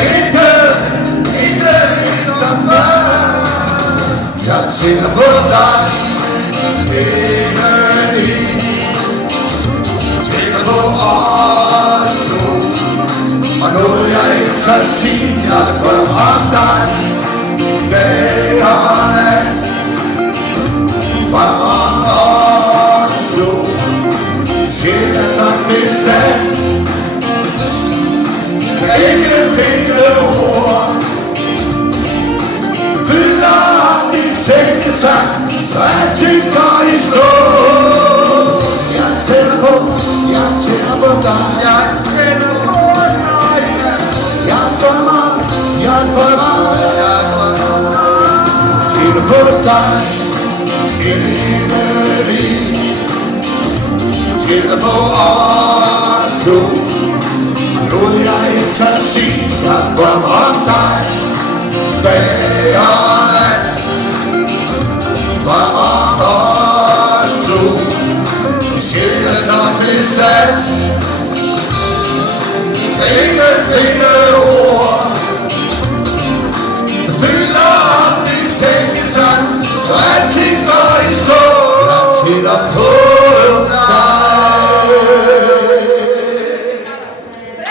Intet som før. Jeg tænker på dig, indeni. Tænker på os to. Og noget jeg ikke tør sige, jeg drømmer om dig. Dag og nat. Drømmer os to. Sjæler som besat. Kan ikke finde ord. Fylder op min tænketank, så alting går i stå. Jeg tænder på dig. Jeg tænder på dig. Jeg drømmer. Tænder på dig. Indeni. Tænder på os to. Noget jeg ikke tør sige, jeg drømmer om dig. Dag og nat. Drømmer os to. Sjæler som besat. Kan ikke finde